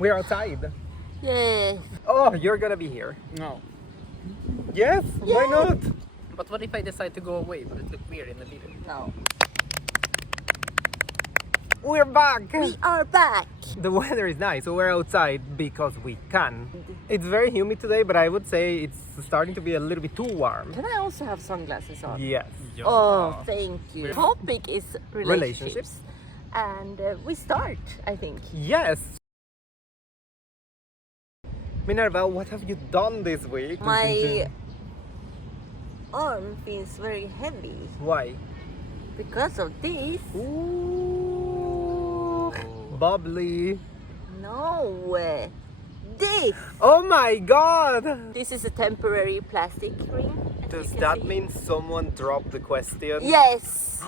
We're outside. Yes. Oh, you're gonna be here. No. Yes, why Yeah. not? But what if I decide to go away? Will it look weird in the video? No. We're back. We are back. The weather is nice, so we're outside because we can. It's very humid today, but I would say it's starting to be a little bit too warm. Can I also have sunglasses on? Yes. Oh, thank you. Topic is relationships. Relationships. And we start, I think. Yes. Minerva, what have you done this week? My arm feels very heavy Why? because of this. Ooh, bubbly. No. This. Oh my god! This is a temporary plastic ring. as Does you can that see. mean someone dropped the question? Yes.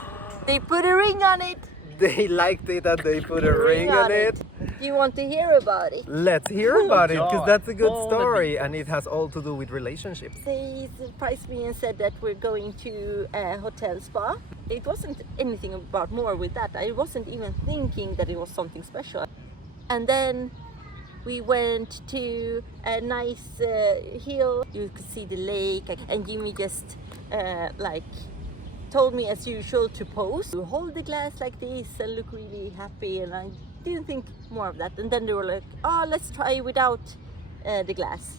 They put a ring on it. They liked it and they put a ring on it. Do you want to hear about it? Let's hear about it, because God. that's a good All the story and it has all to do with relationships. They surprised me and said that we're going to a hotel spa. It wasn't anything about more with that. I wasn't even thinking that it was something special. And then we went to a nice hill. You could see the lake, and Jimmy just told me as usual to pose, to hold the glass like this and look really happy, and I didn't think more of that. And then they were like, oh, let's try without the glass.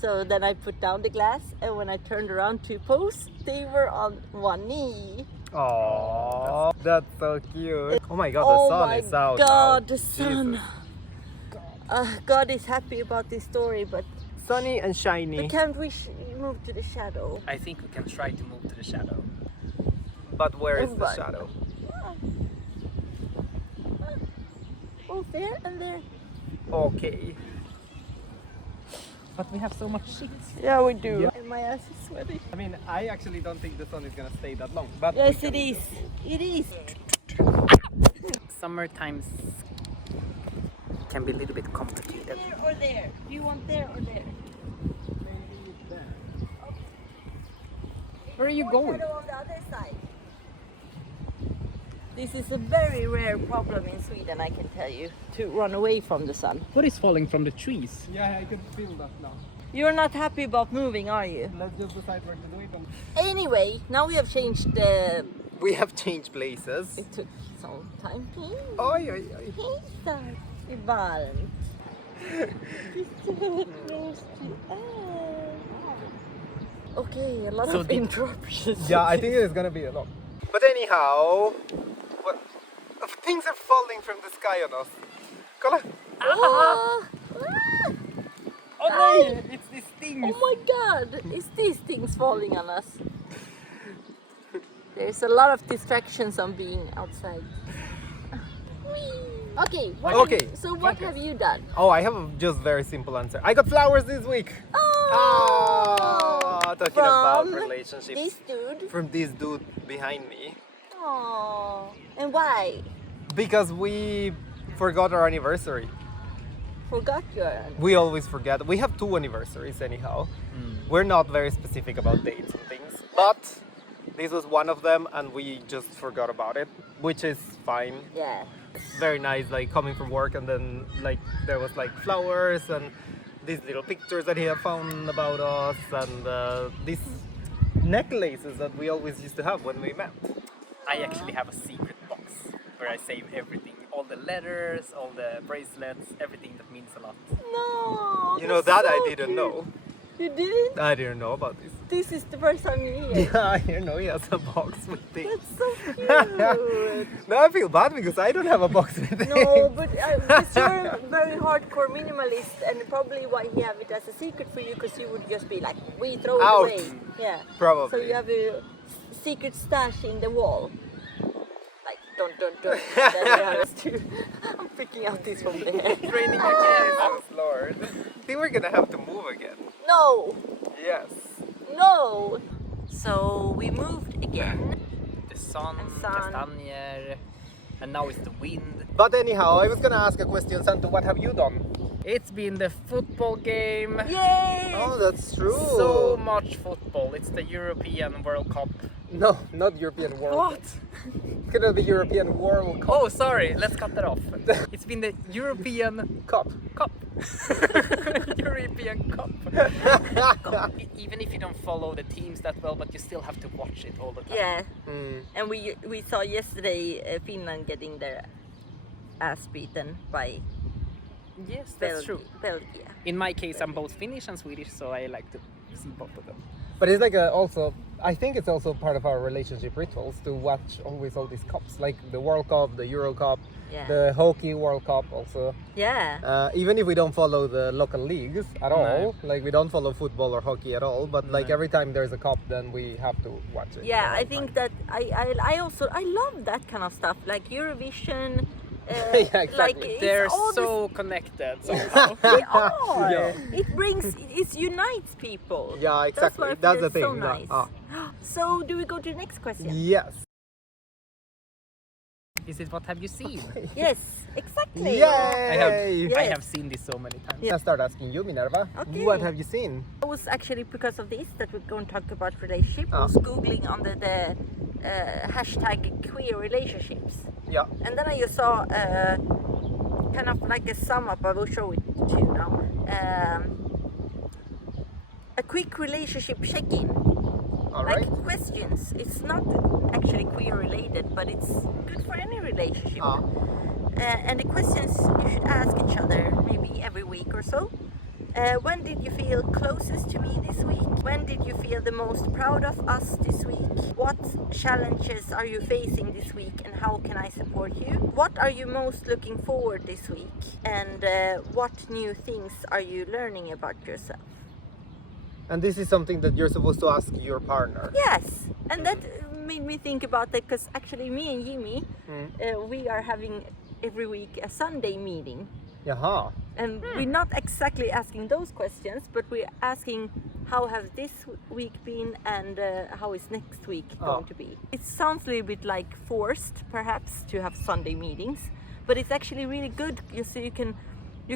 So then I put down the glass, and when I turned around to pose, they were on one knee. Oh, that's so cute. Oh my god, the Oh sun my is out. god, now. the sun. Jesus. God is happy about this story, but Sunny and shiny. can't we move to the shadow? I think we can try to move to the shadow. But where is Oh the my- shadow? Oh, there and there. Okay. But we have so much sheets. Yeah, we do. Yeah. And my ass is sweaty. I mean, I actually don't think the sun is gonna stay that long. But Yes, it is. It is. Summer times can be a little bit complicated. There or there? Do you want there or there? Where are you Or going? shadow on the other side. This is a very rare problem in Sweden, I can tell you, to run away from the sun. What is falling from the trees? Yeah, I could feel that now. You're not happy about moving, are you? Let's just decide where to do it. Anyway, now we have changed the... We have changed places. It took some time. Oj, oj, oj. Hejsan! Det är varmt. Okay, a lot So of did- interruptions. Yeah, I think it's gonna be a lot. But anyhow, what, things are falling from the sky on us. Kolla! Ah, Oh no! It's these things! oh my god! Is these things falling on us? There's a lot of distractions on being outside. Okay, what Okay, what have you done? Oh, I have a just very simple answer. I got flowers this week. Oh, Talking about from relationships. this dude. From this dude behind me. Oh, and why? Because we forgot our anniversary. Forgot your. We always forget. We have 2 anniversaries anyhow. We're not very specific about dates and things. But this was one of them and we just forgot about it. Which is fine. Yeah. Very nice, like coming from work and then like there was like flowers and these little pictures that he had found about us and these necklaces that we always used to have when we met. I actually have a secret box where I save everything. All the letters, all the bracelets, everything that means a lot. No. You know that's that I so didn't cute. know. You didn't? I didn't know about this. This is the first time you hear. Yeah, I didn't know he has a box with things. That's so cute. Now I feel bad because I don't have a box with things. No, but because you're very hardcore minimalist, and probably why he have it as a secret for you, because you would just be like, we throw it Out. away. Yeah. Probably. So you have a secret stash in the wall. Like, don't. Then you have to. I'm picking out this from there. It's raining again, Jesus Lord. I think we're gonna have to move again. No. Yes. No. So we moved again. The sun, And sun. kastanjer, and now it's the wind. But anyhow, I was gonna ask a question, Santu. What have you done? It's been the football game. Yay! Oh, that's true. So much football. It's the European World Cup. No, not European World What? Cup. Could have the European World Cup. Oh, sorry. Let's cut that off. It's been the European Cup. Cup. European Cup. Even if you don't follow the teams that well, but you still have to watch it all the time. Yeah, Mm. and we saw yesterday Finland getting their ass beaten by Yes, that's true. Belgium. In my case, I'm both Finnish and Swedish, so I like to see both of them. But it's like also, I think it's also part of our relationship rituals to watch always all these cups, like the World Cup, the Euro Cup, Yeah. the Hockey World Cup also. Yeah. Even if we don't follow the local leagues at all, No. like we don't follow football or hockey at all, but like No. every time there's a cup, then we have to watch it. Yeah, all I the think time. that I love that kind of stuff, like Eurovision. Yeah, exactly. Like it's They're all so connected somehow. They are. Yeah. It unites people. Yeah, exactly. That's, That's the so thing. nice. So, do we go to the next question? Yes. Is it what have you seen? Yes, exactly. Yay! Yes. I have seen this so many times. I start asking you, Minerva. Okay. What have you seen? It was actually because of this that we're going to talk about relationship. I Ah. was googling under the hashtag queer relationships, Yeah. and then I just saw kind of like a sum up. I will show it to you now. A quick relationship check-in. All Like right. questions. It's not actually queer related, but it's good for any relationship. Ah. And the questions you should ask each other maybe every week or so. When did you feel closest to me this week? When did you feel the most proud of us this week? What challenges are you facing this week and how can I support you? What are you most looking forward this week? And what new things are you learning about yourself? And this is something that you're supposed to ask your partner. Yes, and that made me think about that because actually me and Jimmy, we are having every week a Sunday meeting. Yaha. And we're not exactly asking those questions, but we're asking how have this week been and how is next week going to be. It sounds a little bit like forced, perhaps, to have Sunday meetings, but it's actually really good. So you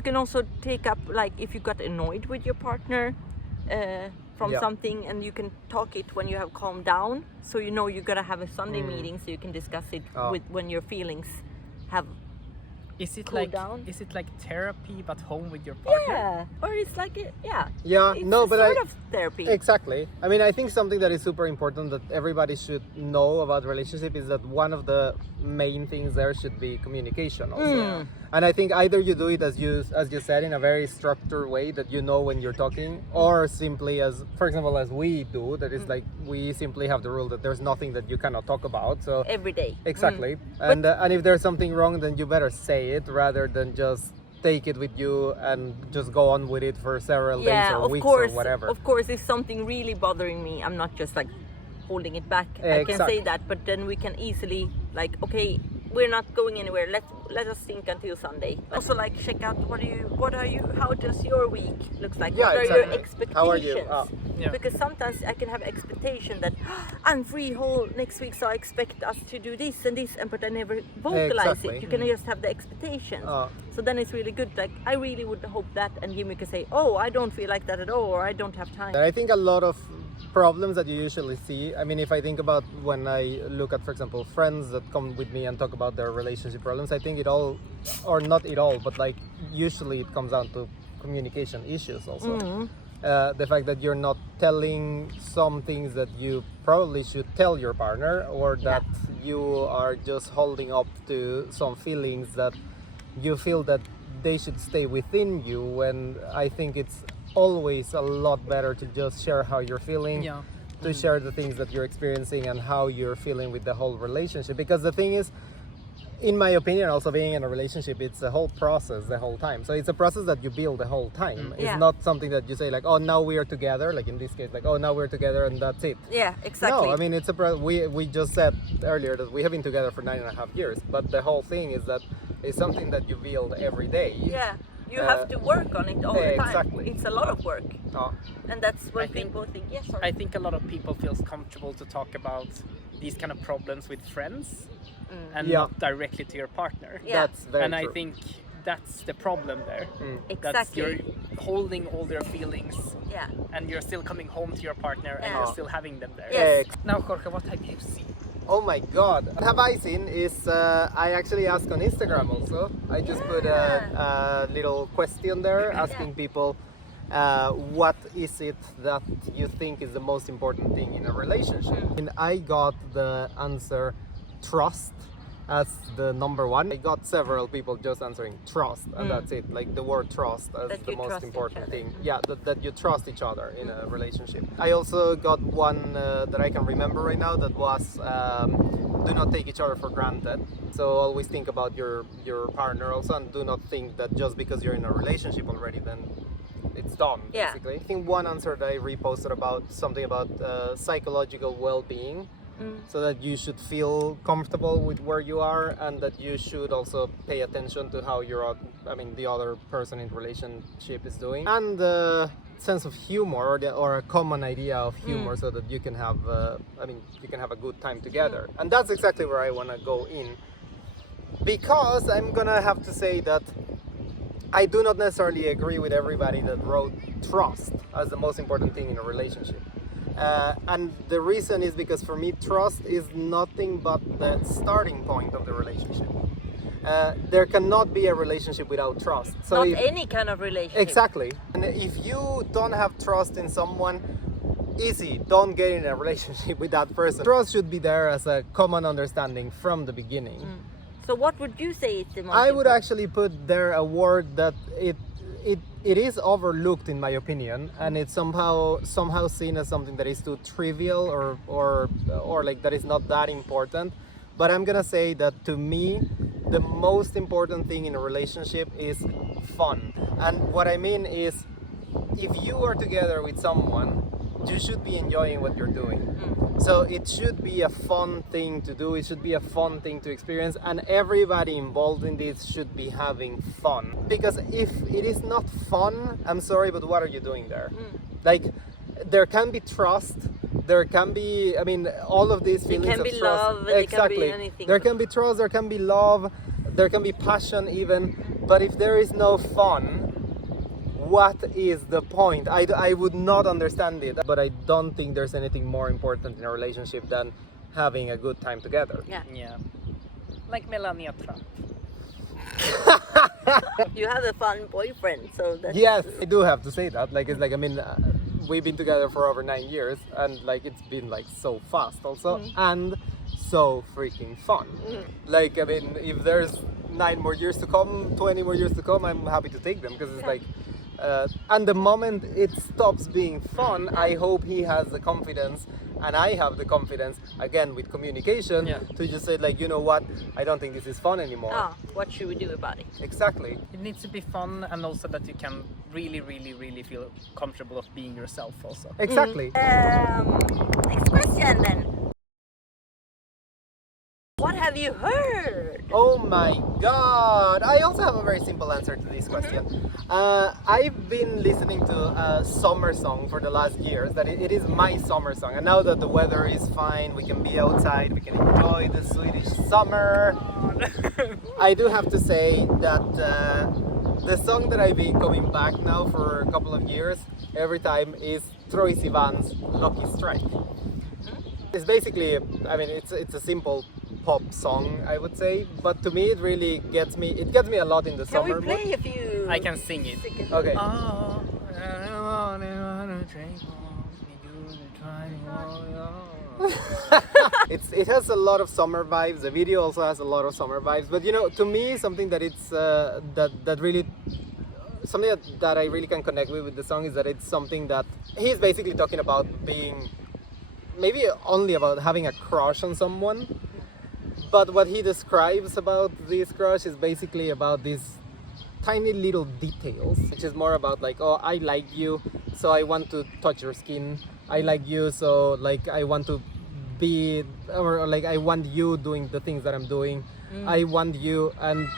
can also take up, like, if you got annoyed with your partner from Yeah. something, and you can talk it when you have calmed down. So you know you're gonna have a Sunday meeting, so you can discuss it with when your feelings have. Is it Cool like down. therapy but home with your partner? Yeah, or it's like Yeah, It's no, a but sort of therapy. Exactly. I mean, I think something that is super important that everybody should know about relationship is that one of the main things there should be communication also. And I think either you do it as you said in a very structured way that you know when you're talking, or simply as, for example, as we do, that is like we simply have the rule that there's nothing that you cannot talk about. So Every day. exactly. And if there's something wrong, then you better say it rather than just take it with you and just go on with it for several days Yeah, or of weeks course. or whatever. Of course, if something really bothering me, I'm not just like holding it back. I can Exactly. say that, but then we can easily like, okay, we're not going anywhere. Let us think until Sunday. Also, like, check out how does your week looks like? Yeah, what are your exactly. expectations? How are you? Yeah. Because sometimes I can have expectation that I'm free whole next week, so I expect us to do this and this, and but I never vocalize Exactly. it. You can just have the expectations. So then it's really good. Like, I really would hope that, and Jimmy can say, oh, I don't feel like that at all, or I don't have time. I think a lot of problems that you usually see, I mean, if I think about when I look at, for example, friends that come with me and talk about their relationship problems, I think it all, or not it all, but like usually it comes down to communication issues also. The fact that you're not telling some things that you probably should tell your partner, or that you are just holding up to some feelings that you feel that they should stay within you, when I think it's always a lot better to just share how you're feeling, Yeah. to share the things that you're experiencing and how you're feeling with the whole relationship. Because the thing is, in my opinion, also being in a relationship, it's a whole process the whole time. So it's a process that you build the whole time. It's Yeah. not something that you say like, oh, now we are together, like in this case, like, oh, now we're together and that's it. Yeah, exactly. No, I mean, it's we just said earlier that we have been together for 9.5 years, but the whole thing is that it's something that you build every day. yeah, you have to work on it all the time. exactly. It's a lot of work, Oh, and that's when I think- people think, yes, I think a lot of people feels comfortable to talk about these kind of problems with friends and Yeah. not directly to your partner. Yeah. That's very And true. I think that's the problem there. That's you're Exactly. holding all their feelings Yeah. and you're still coming home to your partner and Yeah. you're still having them there. Yes. Now, Jorge, what have you seen? Oh my god. What have I seen is I actually asked on Instagram also. I just put a little question there asking people what is it that you think is the most important thing in a relationship. And I got the answer trust as the number one. I got several people just answering trust, and that's it. Like the word trust as That the you most trust each important other. thing. Yeah, that you trust each other in a relationship. I also got one that I can remember right now that was do not take each other for granted. So always think about your partner also, and do not think that just because you're in a relationship already, then it's done. Yeah. Basically, I think one answer that I reposted about something about psychological well-being. So that you should feel comfortable with where you are, and that you should also pay attention to how the other person in the relationship is doing, and sense of humor or a common idea of humor, so that you can have you can have a good time together. And that's exactly where I want to go in, because I'm gonna have to say that I do not necessarily agree with everybody that wrote trust as the most important thing in a relationship. And the reason is because for me, trust is nothing but the starting point of the relationship. There cannot be a relationship without trust. So Not if, any kind of relationship. exactly. And if you don't have trust in someone, easy, don't get in a relationship with that person. Trust should be there as a common understanding from the beginning. So what would you say is the most I would important? actually put there a word that it is overlooked in my opinion, and it's somehow seen as something that is too trivial or like that is not that important. But I'm gonna say that to me, the most important thing in a relationship is fun. And what I mean is, if you are together with someone, you should be enjoying what you're doing. So it should be a fun thing to do, it should be a fun thing to experience, and everybody involved in this should be having fun. Because if it is not fun, I'm sorry, but what are you doing there? Like, there can be trust, there can be, all of these feelings can of be trust. love, there can be Exactly. anything. There can be trust, there can be love, there can be passion even, but if there is no fun, what is the point? I would not understand it, but I don't think there's anything more important in a relationship than having a good time together. Yeah. Yeah. Like Melania Trump. You have a fun boyfriend, so that's Yes, I do have to say that. Like, it's like, we've been together for over 9 years, and like, it's been like so fast also, and so freaking fun. Like, if there's 9 more years to come, 20 more years to come, I'm happy to take them, because it's like, and the moment it stops being fun, I hope he has the confidence, and I have the confidence, again with communication, to just say like, you know what, I don't think this is fun anymore. what should we do about it? Exactly. It needs to be fun, and also that you can really, really, really feel comfortable of being yourself also. Exactly. Next question then. What have you heard? Oh my god! I also have a very simple answer to this question. I've been listening to a summer song for the last years. That it is my summer song, and now that the weather is fine, we can be outside, we can enjoy the Swedish summer. I do have to say that the song that I've been coming back now for a couple of years every time is Troye Sivan's Lucky Strike. It's basically, it's a simple pop song, I would say, but to me it really gets me. It gets me a lot in the Can summer we play mood. a few? I can sing it. Okay. Oh, I wanna drink more, you to try more. It has a lot of summer vibes. The video also has a lot of summer vibes. But to me, something that it's that really something that I really can connect with the song is that it's something that he's basically talking about being maybe only about having a crush on someone. But what he describes about this crush is basically about these tiny little details, which is more about like, oh, I like you, so I want to touch your skin. I like you, so like I want to be, or like I want you doing the things that I'm doing. I want you, and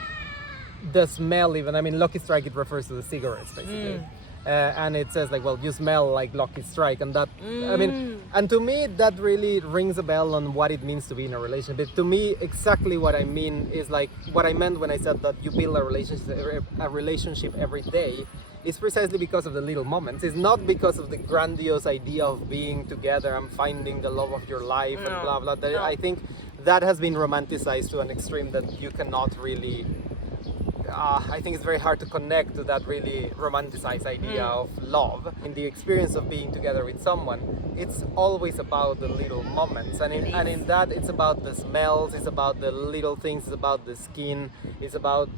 the smell even. Lucky Strike, it refers to the cigarettes basically. and it says like, well, you smell like Lucky Strike, and that I mean, and to me that really rings a bell on what it means to be in a relationship. To me, exactly what I mean is like what I meant when I said that you build a relationship every day. It's precisely because of the little moments. It's not because of the grandiose idea of being together and finding the love of your life and blah blah. That I think that has been romanticized to an extreme that you cannot really. I think it's very hard to connect to that really romanticized idea of love. In the experience of being together with someone, it's always about the little moments, and in that it's about the smells, it's about the little things, it's about the skin, it's about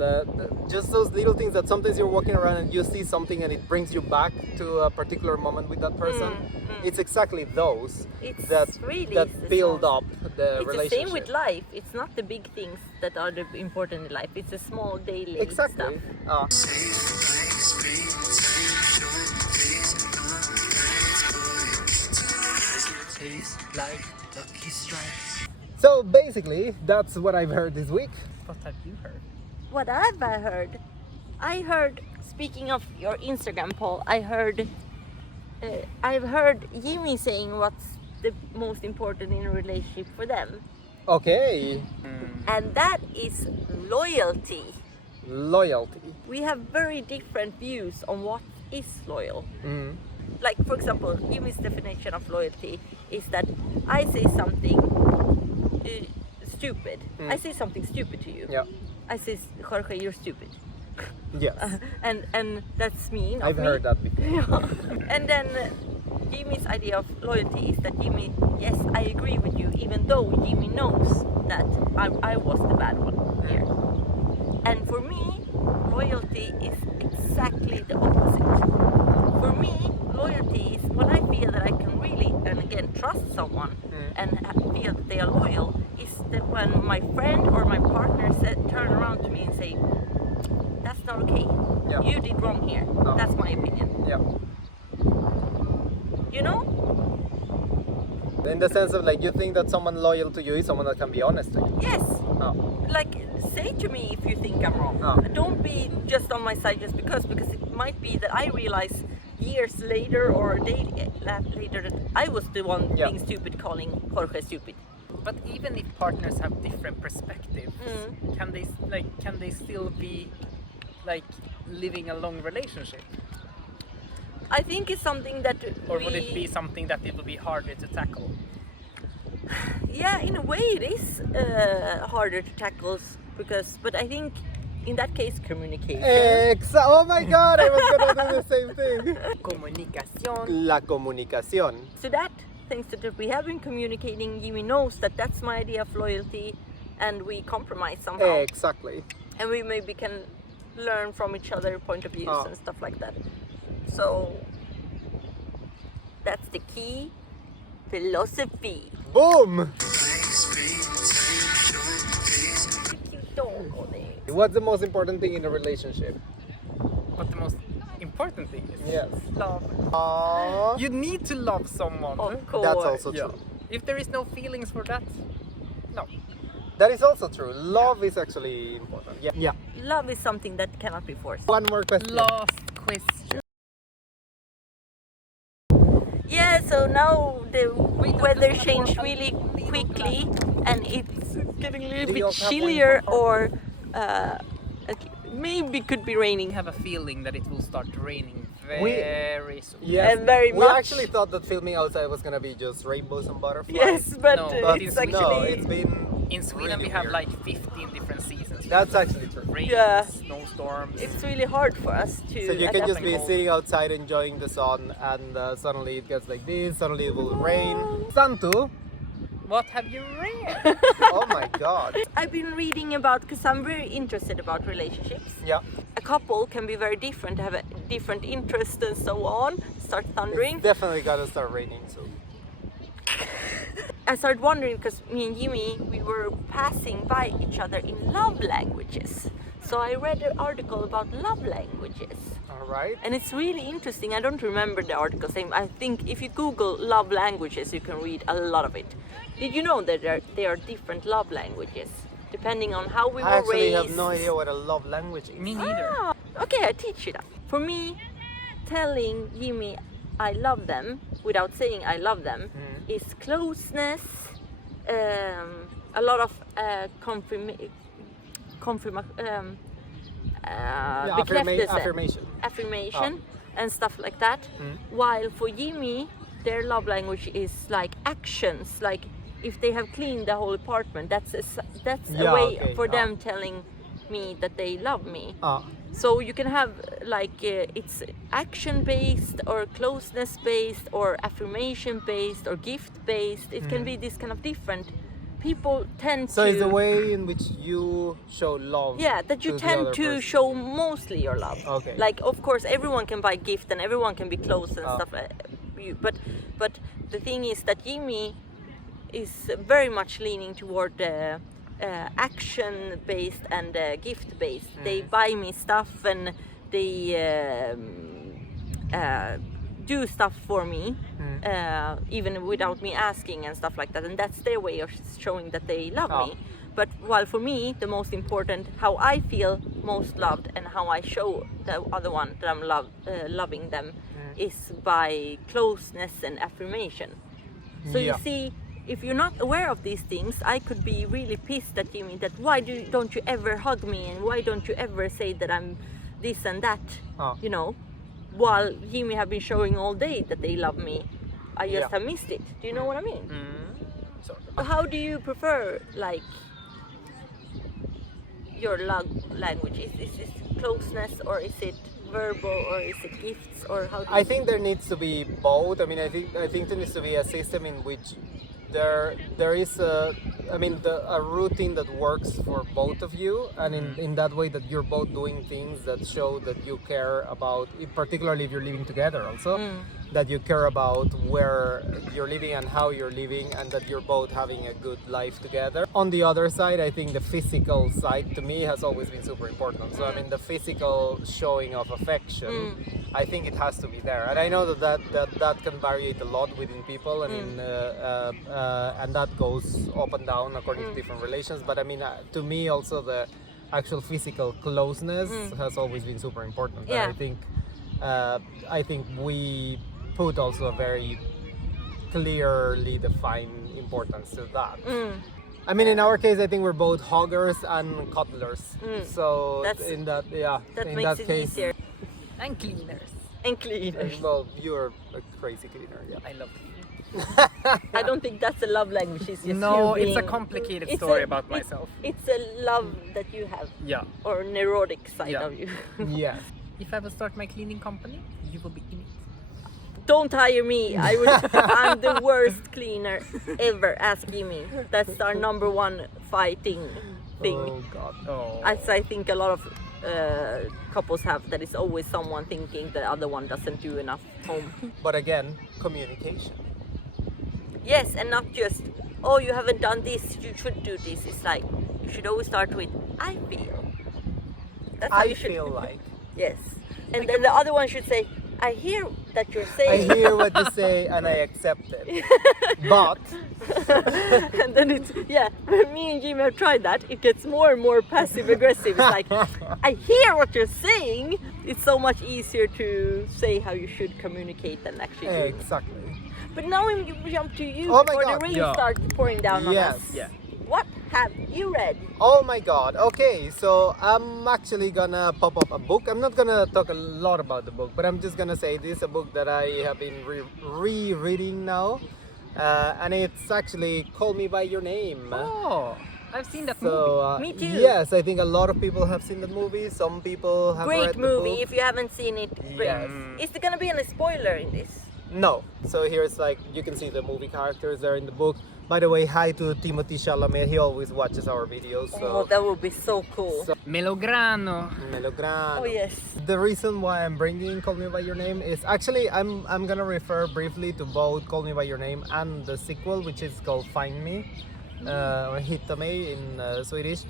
just those little things that sometimes you're walking around and you see something and it brings you back to a particular moment with that person. It's exactly those that build up the relationship. It's the same with life. It's not the big things that are the important in life. It's the small daily Exactly. stuff. So basically, that's what I've heard this week. What have you heard? What have I heard? I heard, speaking of your Instagram poll, I've heard Jimmy saying what's the most important in a relationship for them. Okay. And that is loyalty. Loyalty. We have very different views on what is loyal. Like, for example, Jimmy's definition of loyalty is that I say something stupid. I say something stupid to you. Yeah. I say, Jorge, you're stupid. Yes. And that's mean. I've of heard me. that before. And then Jimmy's idea of loyalty is that Jimmy, yes, I agree with you, even though Jimmy knows that I was the bad one here. And for me, loyalty is exactly the opposite. For me, loyalty is when I feel that I can really, and again, trust someone and feel that they are loyal, is that when my friend or my partner turn around to me and say, that's not okay. Yeah. You did wrong here. No. That's my opinion. Yeah. You know? In the sense of like, you think that someone loyal to you is someone that can be honest to you. Yes. Oh. Like, say to me if you think I'm wrong. Oh. Don't be just on my side just because it might be that I realize years later or a day later that I was the one being stupid, calling Jorge stupid. But even if partners have different perspectives, can they still be like living a long relationship? I think it's something that Or would it be something that it will be harder to tackle? Yeah, in a way it is harder to tackle but I think in that case communication. Oh my god, I was gonna do the same thing. Comunicación. La comunicación. So that, thanks to that we have been communicating, Jimmy knows that that's my idea of loyalty and we compromise somehow. Exactly. And we maybe can learn from each other point of views and stuff like that. So that's the key philosophy. Boom! Cute dog on it. What's the most important thing in a relationship? What the most important thing is? Yes. Love. Aww. You need to love someone. Of course. That's also Yeah. true. If there is no feelings for that, no. That is also true. Love is actually important. Yeah. Yeah. Love is something that cannot be forced. One more question. Last question. Yeah, so now the weather changed really quickly and it's getting a little Do you bit also have chillier one or maybe could be raining. I have a feeling that it will start raining We- very soon. Yes. And very we much. actually thought that filming outside was gonna be just rainbows and butterflies. Yes, but No, But it's no, actually it's been In Sweden really we have weird. like 15 different seasons. That's actually true. Rain, Yeah. snowstorms. it's really hard for us to So you can adapt. just be cold. sitting outside enjoying the sun, and suddenly it gets like this. Suddenly it will rain. Santu, What have you read? oh my god. I've been reading about, because I'm very interested about relationships. Yeah. A couple can be very different, have a different interest and so on. Start thundering. It's definitely gonna start raining soon. I started wondering because me and Jimmy, we were passing by each other in love languages. So I read an article about love languages. All right. And it's really interesting. I don't remember the article saying. I think if you Google love languages, you can read a lot of it. Did you know that there are different love languages depending on how we I were actually raised? have no idea what a love language is. Me neither. Ah, okay, I teach you that. For me, telling Jimmy I love them without saying I love them is closeness, a lot of affirmation and stuff like that. While for Jimmy, their love language is like actions. Like if they have cleaned the whole apartment, that's a way for them telling me that they love me. So you can have like it's action based or closeness based or affirmation based or gift based. It can be this kind of different. People tend So to. it's the way in which you show love. Yeah, that you to the tend other to person. show mostly your love. Okay. Like of course everyone can buy gift and everyone can be close and stuff. But the thing is that Jimmy is very much leaning toward the action based and gift based. They buy me stuff and they do stuff for me even without me asking and stuff like that, and that's their way of showing that they love me. But while for me the most important, how I feel most loved and how I show the other one that I'm loving them is by closeness and affirmation. So you see, if you're not aware of these things, I could be really pissed at Jimmy that why don't you ever hug me and why don't you ever say that I'm this and that, you know, while Jimmy have been showing all day that they love me. I just have missed it. Do you know what I mean? So how do you prefer like your love language? Is it closeness or is it verbal or is it gifts or how? I think there needs to be both. I mean, I think there needs to be a system in which there is a routine that works for both of you, and in that way that you're both doing things that show that you care about, particularly if you're living together also, that you care about where you're living and how you're living, and that you're both having a good life together. On the other side, I think the physical side to me has always been super important. So I mean, the physical showing of affection, I think it has to be there, and I know that can vary a lot within people. I mean, and that goes up and down according to different relations. But I mean, to me also the actual physical closeness has always been super important. Yeah. And I think we put also a very clearly defined importance to that. I mean, in our case, I think we're both huggers and cuddlers. So in that makes that it case, easier. And cleaners. And cleaners. well, you're a crazy cleaner. Yeah. I love cleaning. I don't think that's a love language. It's just No, you it's a being- complicated it's story a- about it- myself. It's a love that you have, Yeah. or neurotic side Yeah. of you. Yes. If I will start my cleaning company, you will be in it. Don't hire me. I'm the worst cleaner ever. Ask Jimmy. That's our number one fighting thing. Oh God. Oh. As I think a lot of couples have, that is always someone thinking the other one doesn't do enough home. But again, communication. Yes, and not just, oh, you haven't done this, you should do this. It's like, you should always start with, I feel. That's how I you should. feel like. Yes. And then the other one should say, I hear that you're I saying. hear what you say and I accept it. But And then it's, when me and Jimmy have tried that, it gets more and more passive aggressive. It's like, I hear what you're saying. It's so much easier to say how you should communicate than actually do. exactly. But now we jump to you Oh my before God. the rain Yeah. starts pouring down on Yes. us. Yeah. What have you read? Oh my God. Okay, so I'm actually gonna pop up a book. I'm not gonna talk a lot about the book, but I'm just gonna say this is a book that I have been rereading now, and it's actually Call Me by Your Name. Oh, I've seen that movie. So Me too. yes, I think a lot of people have seen the movie. Some people have read Great the movie. book. If you haven't seen it, great. Yes. Is there gonna be any spoiler in this? No. So here's like you can see the movie characters there in the book. By the way, hi to Timothy Chalamet. He always watches our videos. Oh, So that would be so cool. Melograno. Melograno. Oh yes. The reason why I'm bringing Call Me by Your Name is actually I'm gonna refer briefly to both Call Me by Your Name and the sequel, which is called Find Me, or Hitta Me in Swedish,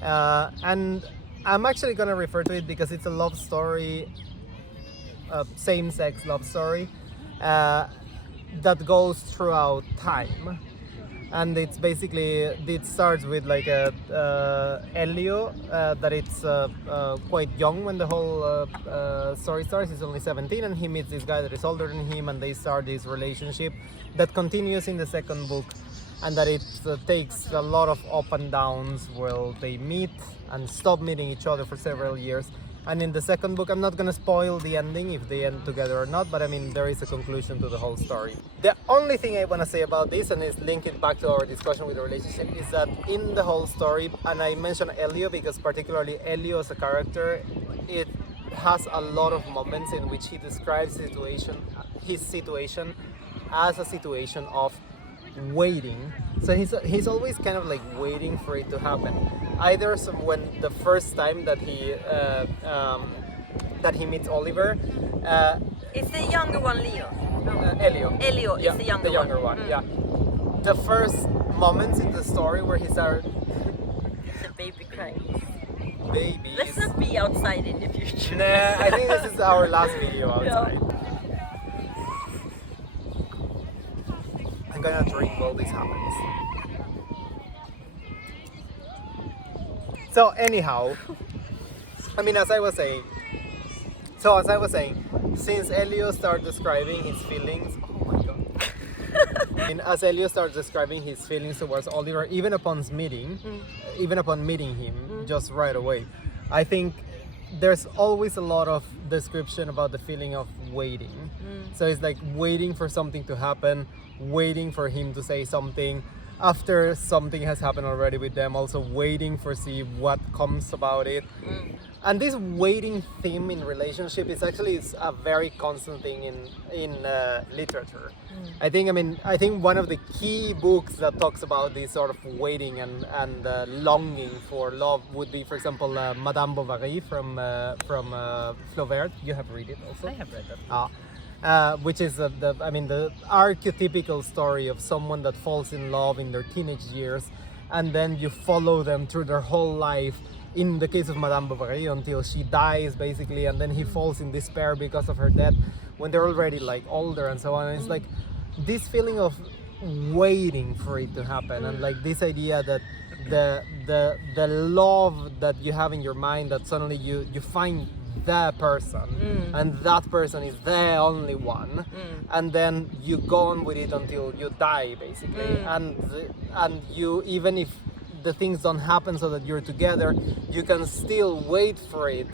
and I'm actually gonna refer to it because it's a love story, same-sex love story, that goes throughout time. and it's basically, it starts with like a Elio that it's quite young when the whole story starts. He's only 17 and he meets this guy that is older than him, and they start this relationship that continues in the second book, and that it takes a lot of up and downs where they meet and stop meeting each other for several years. And in the second book, I'm not gonna spoil the ending if they end together or not, but I mean, there is a conclusion to the whole story. The only thing I wanna say about this, and is link it back to our discussion with the relationship, is that in the whole story, and I mentioned Elio because particularly Elio as a character, it has a lot of moments in which he describes his situation as a situation of waiting. So he's always kind of like waiting for it to happen. Either when the first time that he meets Oliver, It's the younger one, Leo. Elio. Elio is the younger one. Mm. Yeah. The first moments in the story where he started The baby crying. babies. Let's not be outside in the future. Nah, I think this is our last video outside. I'm gonna drink while this happens. So anyhow, I mean, as I was saying, since Elio started describing his feelings, oh my god. And as Elio starts describing his feelings towards Oliver, even upon meeting him, just right away, I think there's always a lot of description about the feeling of waiting. So it's like waiting for something to happen, waiting for him to say something after something has happened already with them, also waiting for see what comes about it. And this waiting theme in relationship is actually a very constant thing in literature. I think one of the key books that talks about this sort of waiting and longing for love would be, for example, Madame Bovary from Flaubert. You have read it also? I have read that. Which is the archetypical story of someone that falls in love in their teenage years, and then you follow them through their whole life. In the case of Madame Bovary, until she dies, basically, and then he falls in despair because of her death when they're already like older and so on. And it's like this feeling of waiting for it to happen, and like this idea that the love that you have in your mind, that suddenly you find the person, and that person is the only one, and then you go on with it until you die, basically. And you, even if the things don't happen so that you're together, you can still wait for it.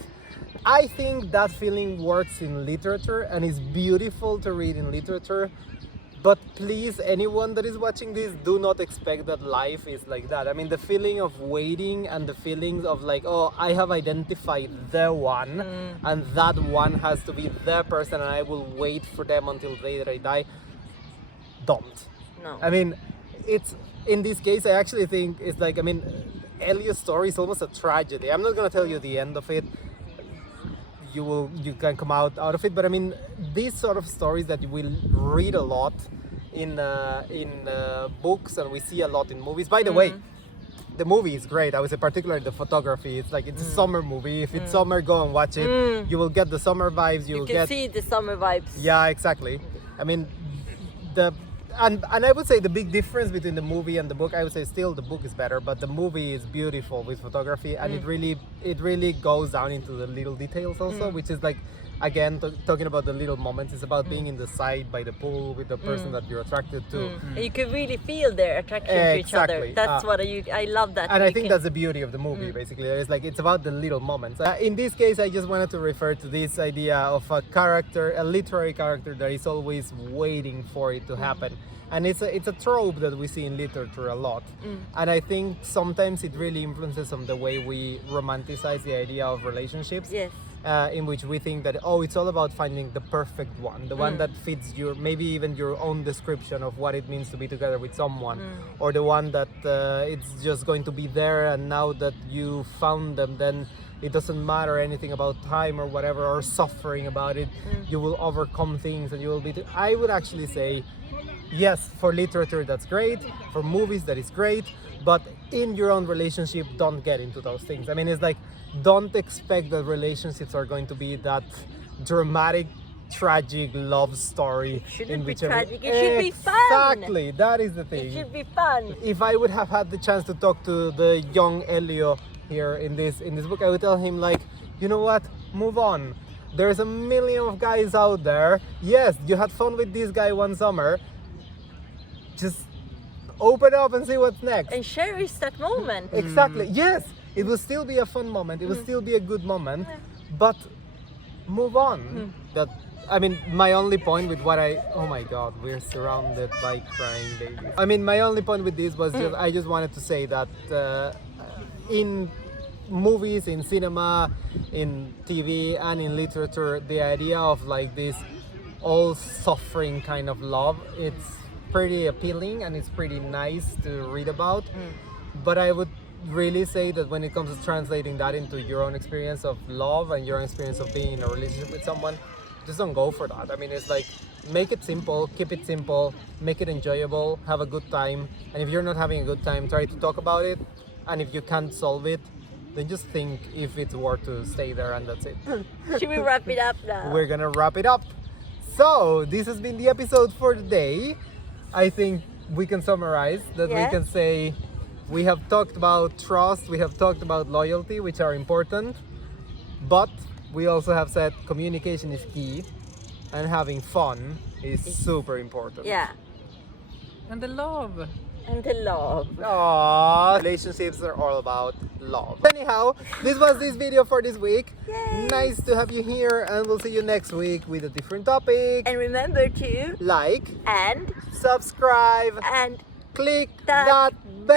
I think that feeling works in literature and is beautiful to read in literature. But please, anyone that is watching this, do not expect that life is like that. I mean, the feeling of waiting and the feelings of like, oh, I have identified the one, and that one has to be the person, and I will wait for them until the day that I die. Don't. No. I mean, it's, in this case, I actually think it's like, I mean, Elio's story is almost a tragedy. I'm not gonna tell you the end of it. You can come out of it, but I mean, these sort of stories that you will read a lot in books, and we see a lot in movies. By the way, the movie is great. I would say particularly the photography. It's like, it's a summer movie. If it's summer, go and watch it. You will get the summer vibes. You will can get, see the summer vibes. yeah, exactly. I mean, and I would say the big difference between the movie and the book, I would say still the book is better, but the movie is beautiful with photography, and it really goes down into the little details also, which is like, again, talking about the little moments. It's about being in the side by the pool with the person that you're attracted to. And you can really feel their attraction to each Exactly. other. That's what I love that. And I You think can- that's the beauty of the movie, basically. It's like, it's about the little moments. In this case, I just wanted to refer to this idea of a character, a literary character that is always waiting for it to happen. And it's a trope that we see in literature a lot. And I think sometimes it really influences on the way we romanticize the idea of relationships. Yes. In which we think that, oh, it's all about finding the perfect one, the one that fits your, maybe even your own description of what it means to be together with someone, or the one that it's just going to be there, and now that you found them, then it doesn't matter anything about time or whatever, or suffering about it. You will overcome things, and you will be. I would actually say, yes, for literature that's great, for movies that is great, but in your own relationship, don't get into those things. I mean, it's like, don't expect that relationships are going to be that dramatic tragic love story. Shouldn't in be which tragic, it should be fun. Exactly, that is the It thing. should be fun. If I would have had the chance to talk to the young Elio here in this book, I would tell him like, you know what, move on. There's a million of guys out there. Yes, you had fun with this guy one summer. Just open up and see what's next. And cherish that moment. Exactly. Yes, it will still be a fun moment. It will still be a good moment, but move on. That, I mean, my only point with what oh my God, we're surrounded by crying babies. I mean, my only point with this was just, I just wanted to say that in movies, in cinema, in TV, and in literature, the idea of like this all suffering kind of love, it's pretty appealing and it's pretty nice to read about. But I would really say that when it comes to translating that into your own experience of love and your own experience of being in a relationship with someone, just don't go for that. I mean, it's like, make it simple, keep it simple, make it enjoyable, have a good time. And if you're not having a good time, try to talk about it. And if you can't solve it, then just think if it's worth to stay there, and that's it. Should we wrap it up now? We're gonna wrap it up. So this has been the episode for today. I think we can summarize that. Yeah. We can say we have talked about trust, we have talked about loyalty, which are important, but we also have said communication is key and having fun is super important. Yeah. And the love. And the love. Aww, relationships are all about love. Anyhow, this was this video for this week. Yay. Nice to have you here, and we'll see you next week with a different topic. And remember to Like, and subscribe, and click that that bell.